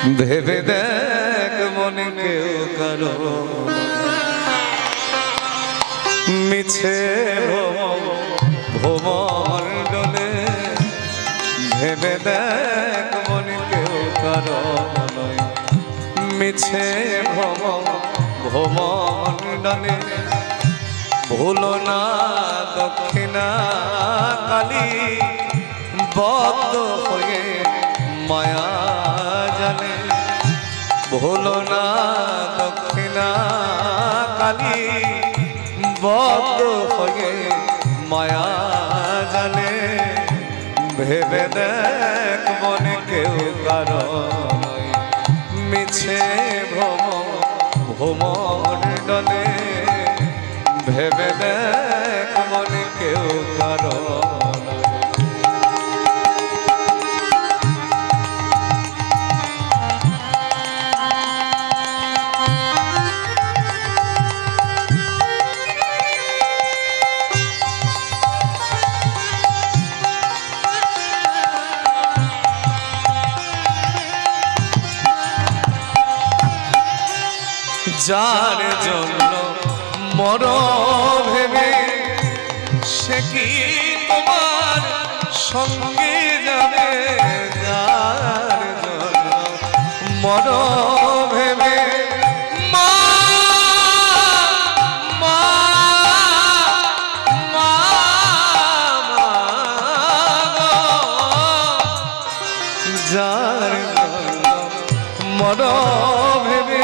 ভেবে দেখ মনে কেউ কারো মিছে ভ্রমণ্ডলে ভেবে দেখ মনে কেউ কারো মিছে ভ্রমণ্ডলে ভুলো না দক্ষিণা কালী বদ্ধ হয়ে মায়া জানে ভুলো না দক্ষিণা কালী বদ্ধ হয়ে মায়া জানে ভেবে দেখ মনে কেউ কারো মিছে ভ্রমণ্ডলে ভেবে দেখ মনে কেউ কারো যার জন্য মর ভেবে সে কি তোমার সঙ্গে যাবে যার জন্য মর ভেবে যার জন্য মর ভেবে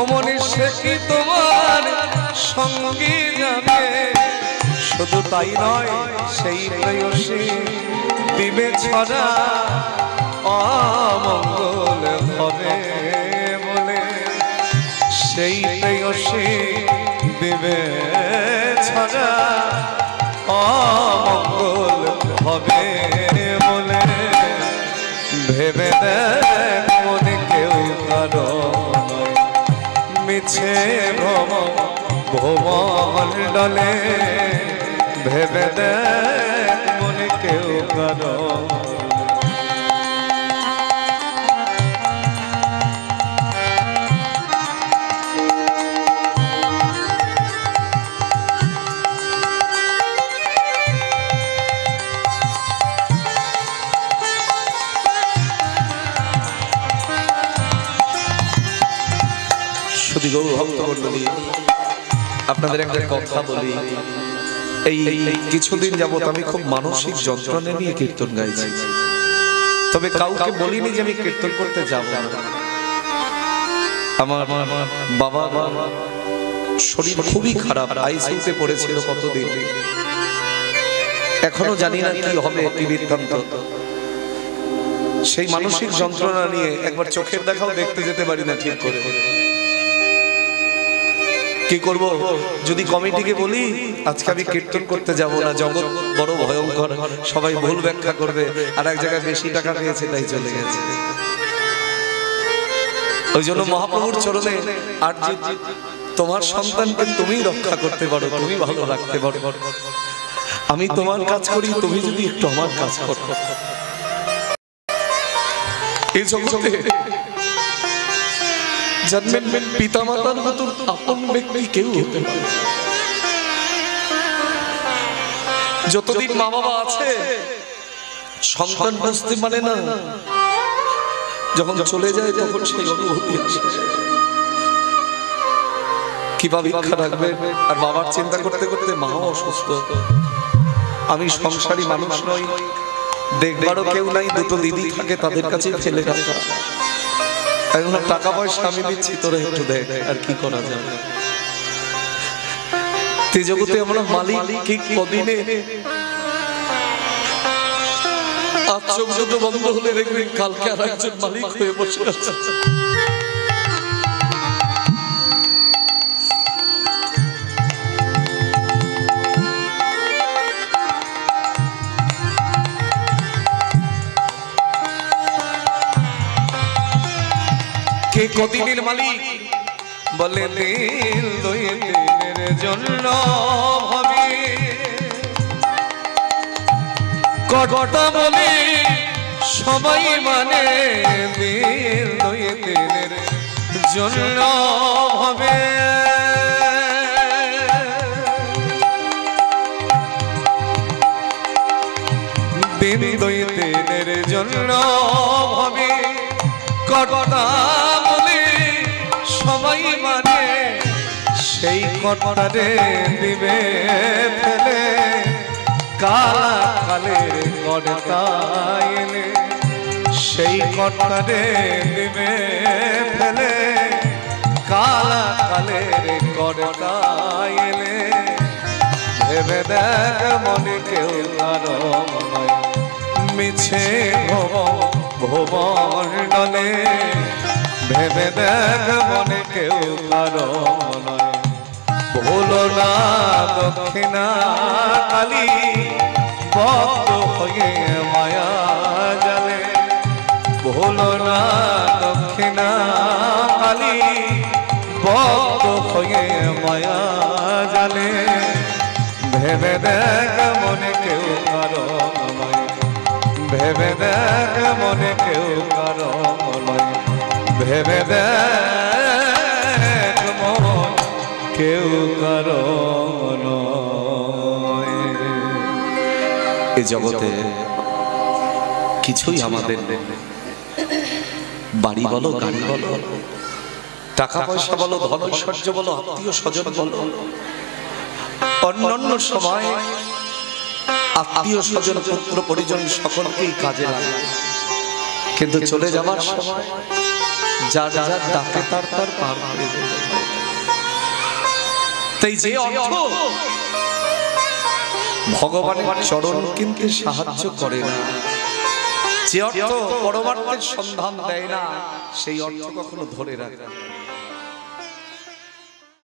অমনি সে কি তোমার সঙ্গী যাবে শুধু তাই নয় সেই প্রেয়সী দিবে ছড়া অমঙ্গল হবে বলে সেই প্রেয়সী দিবে ছড়া অমঙ্গল হবে বলে ভেবে দেখ মনে কেউ কারো মিছে ভ্রমণ্ডলে ভেবে দেখ মনে কেউ কারো ভক্তমণ্ডলী আপনাদের একটা কথা বলি এই কিছুদিন যাবত আমি খুব মানসিক যন্ত্রণা নিয়ে কীর্তন গাইছি তবে কাউকে বলিনি যে আমি কীর্তন করতে যাব না আমার বাবা শরীর খুবই খারাপ আইসিইউতে পড়েছিল কতদিন এখনো জানি না কি হবে কি বৃত্তান্ত সেই মানসিক যন্ত্রণা নিয়ে একবার চোখের দেখাও দেখতে যেতে পারি না ঠিক করে কি করব যদি কমিটিকে বলি আজকে আমি কীর্তন করতে যাব না জগৎ বড় ভয়ঙ্কর সবাই ভুল ব্যাখ্যা করবে আর এক জায়গায় বেশি টাকা পেয়েছে তাই চলে গেছে ওই জন্য মহাপ্রভুর চরণে আর তোমার সন্তানকে তুমি রক্ষা করতে পারো তুমি ভালো রাখতে পারো আমি তোমার কাজ করি তুমি যদি একটু আমার কাজ করো এই জগতে জন্মের পিতা মাতার মতো আপন ব্যক্তি কেউ হতে পারে যতদিন মা বাবা আছে সন্তান বুঝতে পারে না যখন চলে যায় তখন সেই অনুভূতি আসে কিভাবে ভিক্ষা রাখবে আর বাবার চিন্তা করতে করতে মাও অসুস্থ আমি সংসারী মানুষ নই দেখবারও কেউ নাই দুটো দিদি থাকে তাদের কাছে ফেলে রাখা এখন টাকা পয়সা আমি দিচ্ছি তোরা একটু দেখ আর কি করা যাবে জগতে আমরা মালিক কি কদিনে আজ চোখ দুটো বন্ধ হলে দেখবেন কালকে আর একজন মালিক হয়ে বসে আছে কে কদিনের মালিক বলে দিল দুই দিনের জন্য ভাবি কটা বলি সবাই মানে দিল জন্য হবে দিন দুই দিনের জন্য হবে কর্তা বলে সবাই মানে সেই কর্তারে দিবে ফেলে কালা কালের কর্তা এলে সেই কর্তারে দিবে ফেলে কালা কালের কর্তা এলে ভেবে দেখ মনে কেউ কারো নয় মিছে ভুবনে ভেবে দেখ মনে কেউ কারো নয় ভুলো না দক্ষিণা কালী ভক্ত হয়ে মায়া জালে ভুলো না দক্ষিণা কালী ভক্ত হয়ে মায়া জালে ভেবে দেখ মনে কেউ কারো নয় ভেবে দেখ মনে কেউ কারো নয় ভেবে দেখ মন কেউ কারো নয়। এ জগতে কিছুই আমাদের বাড়ি বলো গাড়ি বলো টাকা পয়সা বলো ধন ঐশ্বর্য বলো আত্মীয় স্বজন বলো অন্যান্য সময় আত্মীয় স্বজন পুত্র পরিজন সকলকেই কাজে লাগে কিন্তু চলে যাবার সময় যার যার ডাকে তার তার পার হয়ে যায়। তাই যে অর্থ ভগবানের চরণ কিনতে সাহায্য করে না যে অর্থ পরমার্থের সন্ধান দেয় না সেই অর্থ কখনো ধরে রাখে না।